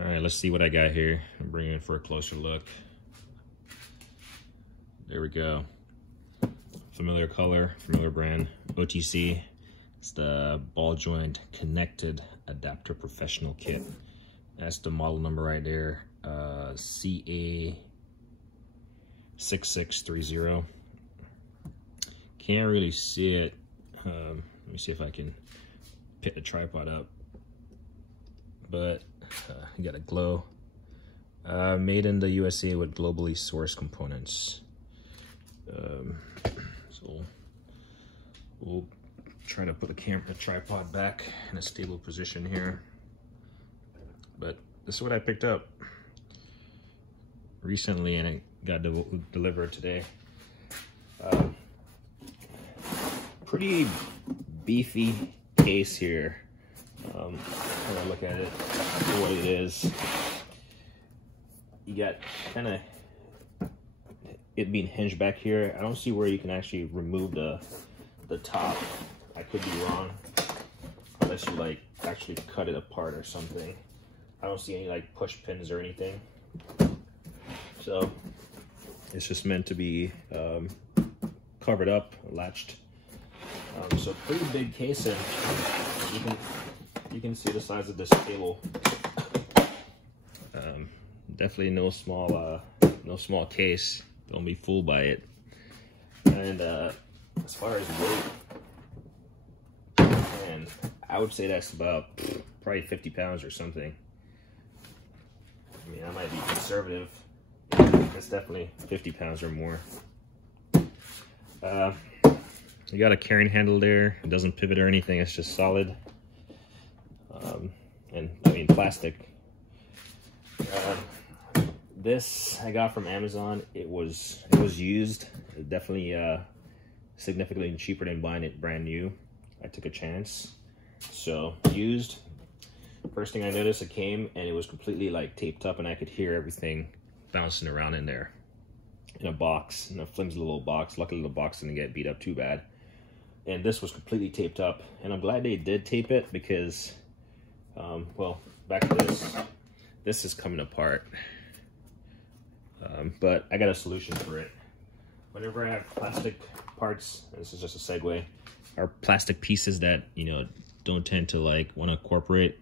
All right, let's see what I got here. I'm bringing it for a closer look. There we go. Familiar color, familiar brand, OTC. It's the ball joint connected adapter professional kit. That's the model number right there, CA6630. Can't really see it. Let me see if I can pick the tripod up. But you got a glow. Made in the USA with globally sourced components. So we'll try to put the tripod back in a stable position here. But this is what I picked up recently, and it got delivered today. Pretty beefy case here. When I look at it, what it is, you got kind of it being hinged back here. I don't see where you can actually remove the top. I could be wrong, unless you like actually cut it apart or something. I don't see any like push pins or anything. So it's just meant to be covered up, latched. So pretty big casing. You can see the size of this cable. Definitely no small case. Don't be fooled by it. And as far as weight, man, I would say that's about probably 50 pounds or something. I mean, I might be conservative. It's definitely 50 pounds or more. You got a carrying handle there. It doesn't pivot or anything. It's just solid. And I mean plastic. This I got from Amazon. It was used. Definitely significantly cheaper than buying it brand new. I took a chance. So used. First thing I noticed, it came and it was completely like taped up, and I could hear everything bouncing around in there. In a box, in a flimsy little box. Luckily the box didn't get beat up too bad. And this was completely taped up, and I'm glad they did tape it because, well, back to this. This is coming apart. But I got a solution for it. Whenever I have plastic parts, this is just a segue, or plastic pieces that, you know, don't tend to like want to incorporate,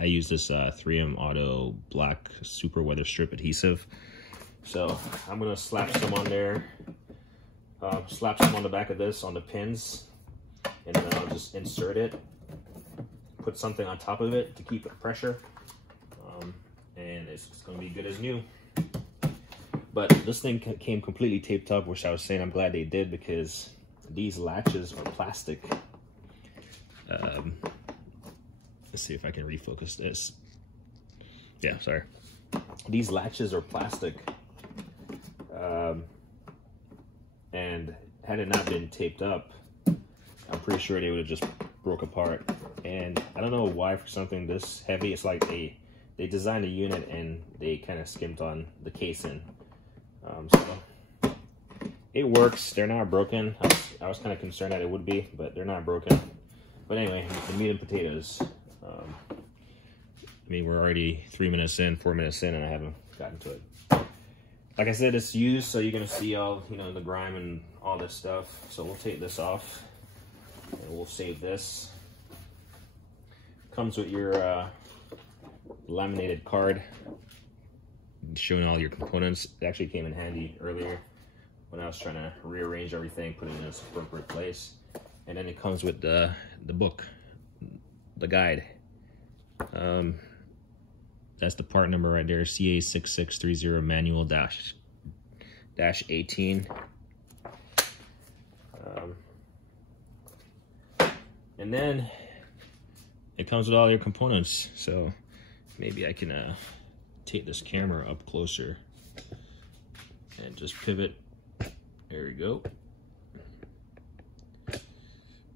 I use this 3M Auto Black Super Weather Strip adhesive. So I'm gonna slap some on there, slap some on the back of this on the pins, and then I'll just insert it, put something on top of it to keep it pressure, and it's gonna be good as new. But this thing came completely taped up, which I was saying I'm glad they did, because these latches are plastic. Let's see if I can refocus this. Yeah, sorry. These latches are plastic. And had it not been taped up, I'm pretty sure they would have just broke apart. And I don't know why, for something this heavy, it's like they designed a unit and they kind of skimped on the casing. So it works. They're not broken. I was kind of concerned that it would be, but they're not broken. But anyway, the meat and potatoes. I mean, we're already 4 minutes in, and I haven't gotten to it. Like I said, it's used, so you're gonna see all, you know, the grime and all this stuff. So we'll take this off, and we'll save this. Comes with your laminated card showing all your components. It actually came in handy earlier when I was trying to rearrange everything, put it in its appropriate place. And then it comes with the book, the guide. That's the part number right there, CA6630 manual dash 18. And then it comes with all your components. So maybe I can take this camera up closer and just pivot. There we go.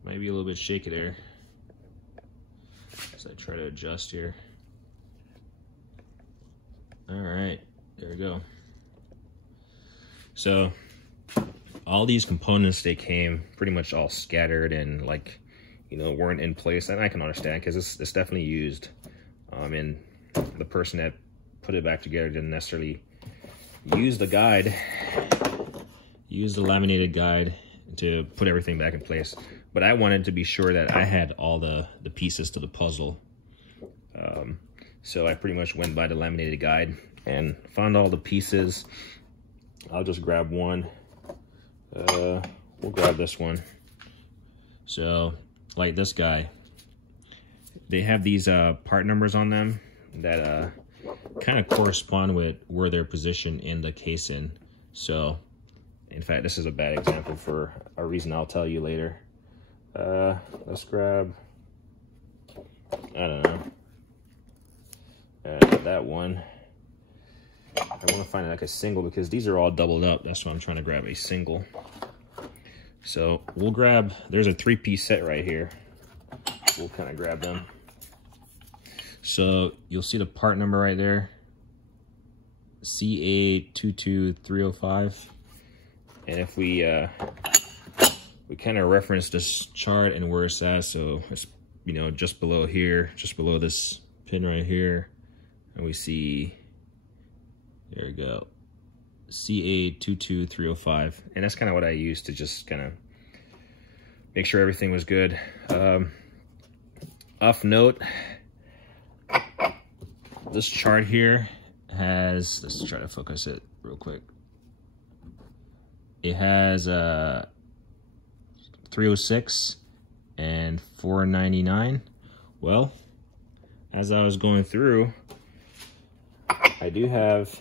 Might be a little bit shaky there as I try to adjust here. All right, there we go. So all these components, they came pretty much all scattered and, like, you know, weren't in place, and I can understand because it's definitely used. And the person that put it back together didn't necessarily use the guide, use the laminated guide to put everything back in place. But I wanted to be sure that I had all the pieces to the puzzle. So I pretty much went by the laminated guide and found all the pieces. I'll just grab one. We'll grab this one. So, like this guy, they have these part numbers on them that kind of correspond with where they're positioned in the casing. So, in fact, this is a bad example for a reason I'll tell you later. Let's grab, I don't know, that one. I want to find like a single because these are all doubled up. That's why I'm trying to grab a single. So we'll grab, there's a 3-piece set right here. We'll kind of grab them. So you'll see the part number right there, CA6630. And if we kind of reference this chart and where it's at, so it's, you know, just below here, just below this pin right here, and we see, there we go, CA66305, and that's kind of what I used to just kind of make sure everything was good. Off note, this chart here has, let's try to focus it real quick. It has 306 and 499. Well, as I was going through, I do have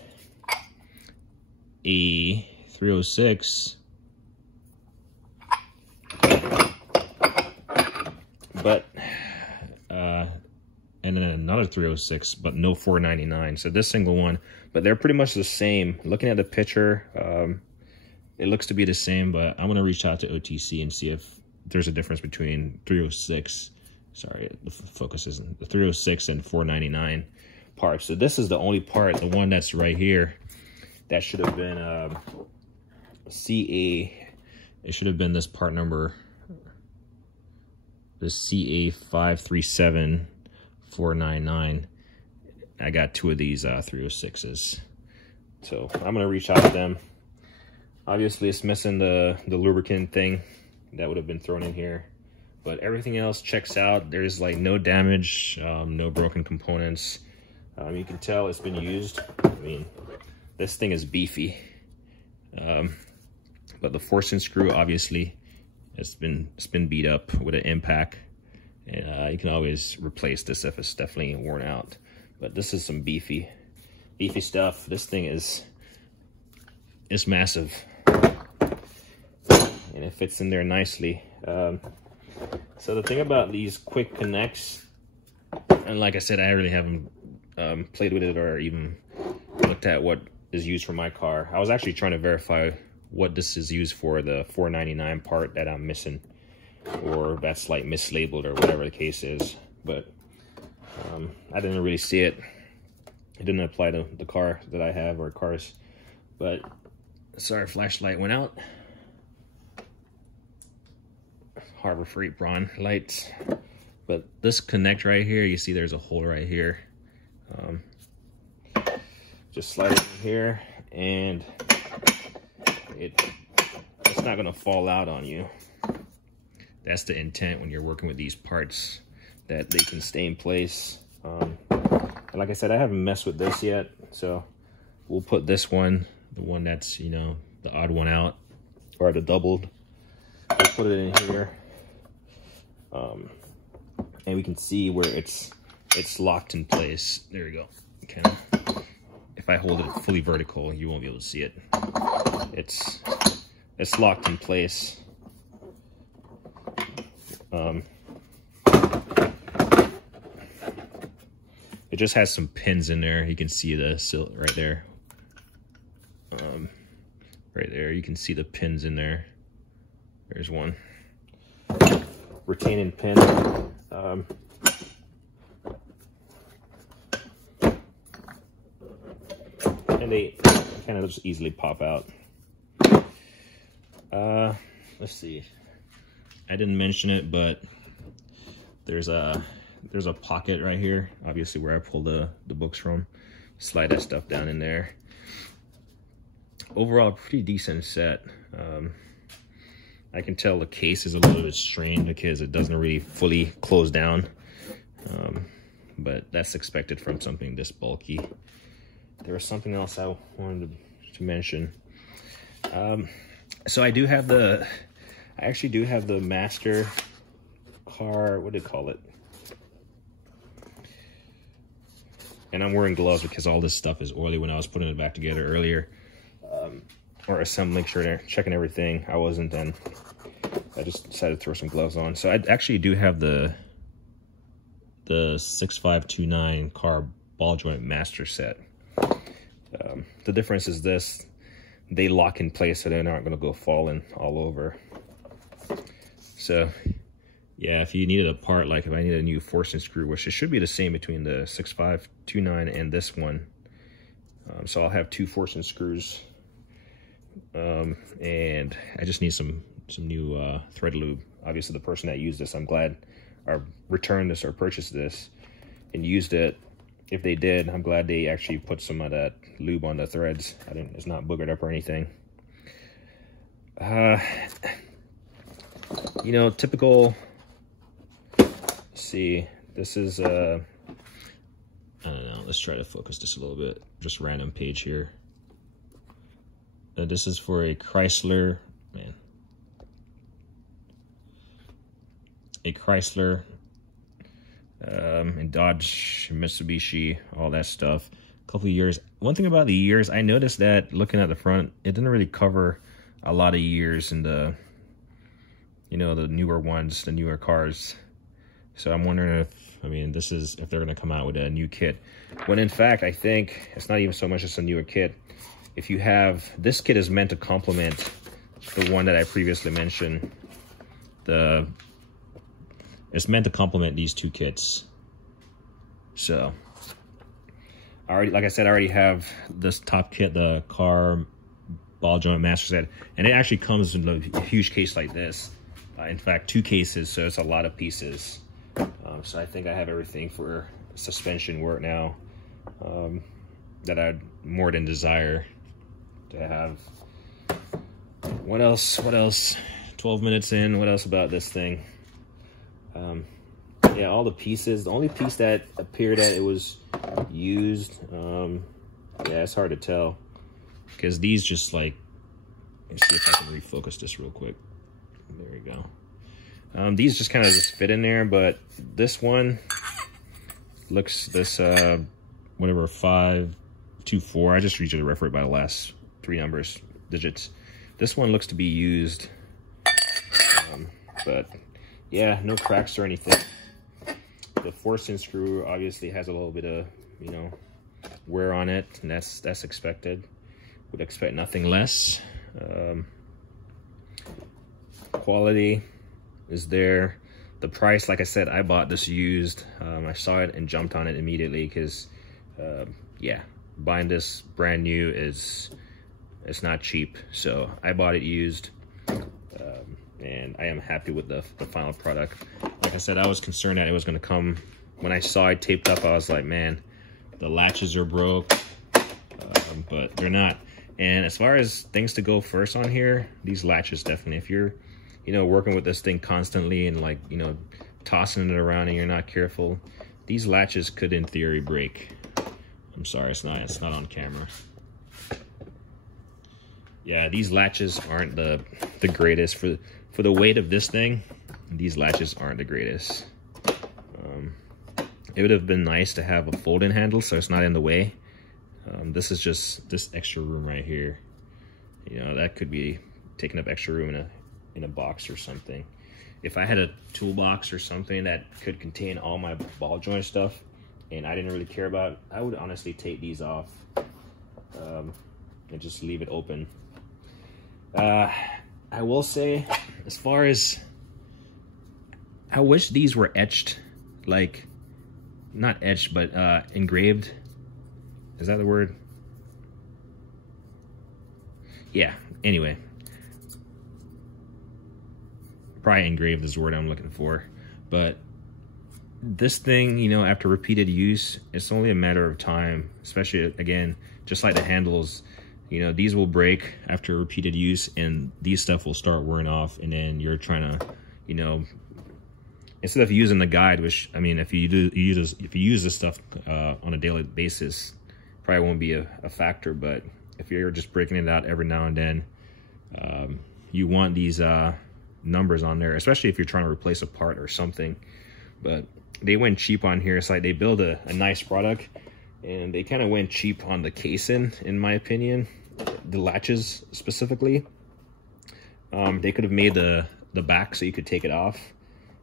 a 306, but and then another 306, but no 499. So this single one, but they're pretty much the same. Looking at the picture, it looks to be the same, but I'm gonna reach out to OTC and see if there's a difference between 306. Sorry, the focus isn't the 306 and 499 parts. So this is the only part, the one that's right here, that should have been CA. It should have been this part number, the CA537499. I got 2 of these 306s. So I'm gonna reach out to them. Obviously, it's missing the lubricant thing that would have been thrown in here, but everything else checks out. There's like no damage, no broken components. You can tell it's been used. I mean, this thing is beefy, but the forcing screw, obviously, it's been beat up with an impact, and you can always replace this if it's definitely worn out. But this is some beefy stuff. This thing is massive, and it fits in there nicely. So the thing about these quick connects, and like I said, I really haven't played with it or even looked at what is used for my car. I was actually trying to verify what this is used for, the 499 part that I'm missing, or that's like mislabeled or whatever the case is. But I didn't really see it. It didn't apply to the car that I have, or cars. But sorry, flashlight went out. Harbor Freight Braun lights. But this connect right here, you see there's a hole right here. Just slide it in here, and it's not gonna fall out on you. That's the intent when you're working with these parts, that they can stay in place. And like I said, I haven't messed with this yet, so we'll put this one, the one that's, you know, the odd one out, or the doubled, we'll put it in here, and we can see where it's locked in place. There we go. Okay. If I hold it fully vertical, you won't be able to see it. It's locked in place. It just has some pins in there. You can see the sill right there. Right there, you can see the pins in there. There's one. Retaining pin. And they kind of just easily pop out. Let's see. I didn't mention it, but there's there's a pocket right here, obviously where I pull the books from. Slide that stuff down in there. Overall, pretty decent set. I can tell the case is a little bit strained because it doesn't really fully close down. But that's expected from something this bulky. There was something else I wanted to mention. So I actually do have the master car, what do you call it? And I'm wearing gloves because all this stuff is oily. When I was putting it back together earlier, or assembling, checking everything, I wasn't, and I just decided to throw some gloves on. So I actually do have the 6529 car ball joint master set. The difference is this: they lock in place so they're not going to go falling all over. So yeah, if you needed a part, like if I need a new forcing screw, which it should be the same between the 6529 and this one. So I'll have 2 forcing screws, and I just need some new thread lube. Obviously, the person that used this, I'm glad, or returned this or purchased this and used it. If they did, I'm glad they actually put some of that lube on the threads. It's not boogered up or anything. You know, typical. Let's see, this is I don't know. Let's try to focus this a little bit. Just random page here. This is for a Chrysler, man. A Chrysler, and Dodge, Mitsubishi, all that stuff. A couple of years. One thing about the years, I noticed that looking at the front, it didn't really cover a lot of years in the, you know, the newer ones, the newer cars. So I'm wondering if, I mean, this is if they're going to come out with a new kit. When in fact, I think it's not even so much as a newer kit. If you have, this kit is meant to complement the one that I previously mentioned. It's meant to complement these 2 kits. So, like I said, I already have this top kit, the car ball joint master set, and it actually comes in a huge case like this. In fact, 2 cases, so it's a lot of pieces. So I think I have everything for suspension work now that I'd more than desire to have. What else? 12 minutes in, what else about this thing? Yeah, all the pieces. The only piece that appeared that it was used, yeah, it's hard to tell. Because these just like, let's see if I can refocus this real quick. There we go. These just kind of just fit in there, but this one looks, this, whatever, 524, I just usually refer it by the last 3 digits. This one looks to be used, but yeah, no cracks or anything. The forcing screw obviously has a little bit of, you know, wear on it, and that's expected. Would expect nothing less. Quality is there. The price, like I said, I bought this used. I saw it and jumped on it immediately because, yeah, buying this brand new it's not cheap. So I bought it used, and I am happy with the final product. Like I said, I was concerned that it was going to come. When I saw it taped up, I was like, man, the latches are broke, but they're not. And as far as things to go first on here, these latches definitely, if you're, you know, working with this thing constantly and like, you know, tossing it around and you're not careful, these latches could in theory break. I'm sorry, it's not on camera. Yeah, these latches aren't the greatest for the weight of this thing. These latches aren't the greatest. It would have been nice to have a fold-in handle so it's not in the way. This is just this extra room right here. You know, that could be taking up extra room in a box or something. If I had a toolbox or something that could contain all my ball joint stuff and I didn't really care about, I would honestly take these off and just leave it open. I will say, as far as, I wish these were etched, like, not etched, but engraved. Is that the word? Yeah, anyway. Probably engraved is the word I'm looking for. But this thing, you know, after repeated use, it's only a matter of time, especially, again, just like the handles, you know, these will break after repeated use, and these stuff will start wearing off, and then you're trying to, you know, instead of using the guide, which, I mean, if you use this stuff on a daily basis, probably won't be a factor, but if you're just breaking it out every now and then, you want these numbers on there, especially if you're trying to replace a part or something. But they went cheap on here. It's like they build a nice product, and they kind of went cheap on the casing, in my opinion, the latches specifically. They could have made the back so you could take it off.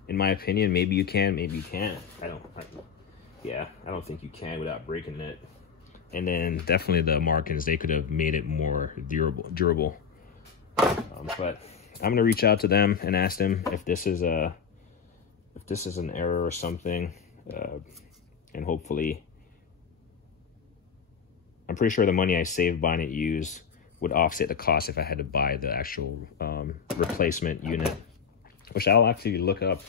In my opinion, maybe you can, maybe you can't. I don't think you can without breaking it. And then definitely the markings, they could have made it more durable. But I'm gonna reach out to them and ask them if this is an error or something, and hopefully, I'm pretty sure the money I saved buying it used would offset the cost if I had to buy the actual replacement unit, which I'll actually look up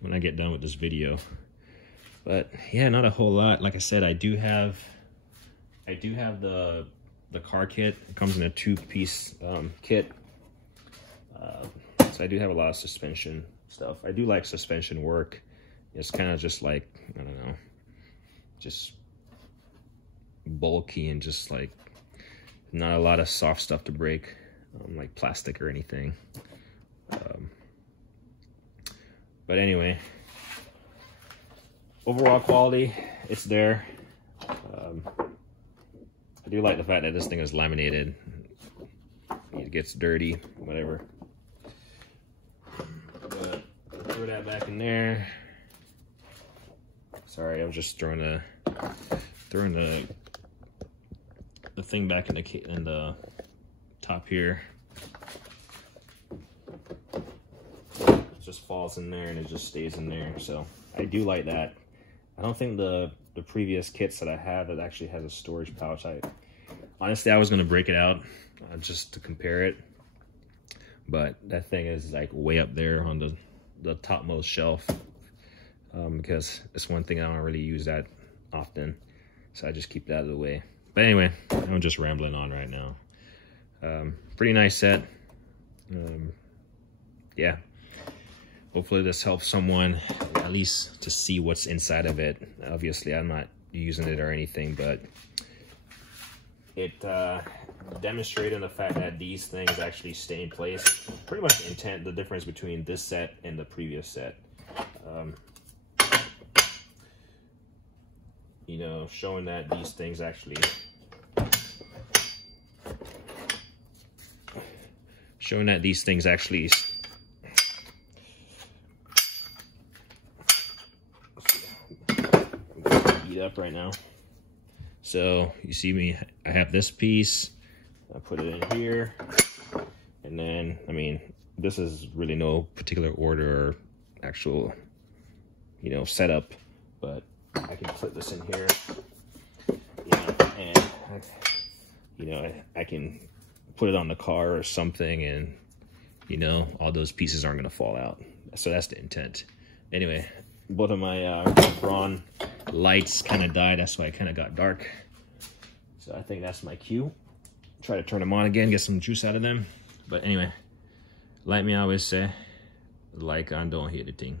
when I get done with this video. But yeah, not a whole lot. Like I said, I do have the car kit. It comes in a 2-piece kit. So I do have a lot of suspension stuff. I do like suspension work. It's kind of just like, I don't know, just bulky and just like not a lot of soft stuff to break, like plastic or anything. But anyway, overall quality, it's there. I do like the fact that this thing is laminated. It gets dirty, whatever. But throw that back in there. Sorry, I was just throwing the thing back in the top here. It just falls in there and it just stays in there. So I do like that. I don't think the previous kits that I have that actually has a storage pouch. Honestly, I was gonna break it out just to compare it, but that thing is like way up there on the topmost shelf, because it's one thing I don't really use that often, so I just keep it out of the way. But anyway, I'm just rambling on right now. Pretty nice set. Yeah, hopefully this helps someone at least to see what's inside of it. Obviously, I'm not using it or anything, but it demonstrated the fact that these things actually stay in place. Pretty much the difference between this set and the previous set. You know, showing that these things actually beat up right now. So you see me, I have this piece, I put it in here, and then, I mean, this is really no particular order or actual, you know, setup, but I can put this in here, you know, and, you know, I can put it on the car or something, and, you know, all those pieces aren't going to fall out. So that's the intent. Anyway, both of my Braun lights kind of died. That's why it kind of got dark. So I think that's my cue. Try to turn them on again, get some juice out of them. But anyway, like me always say, like I don't hit the thing.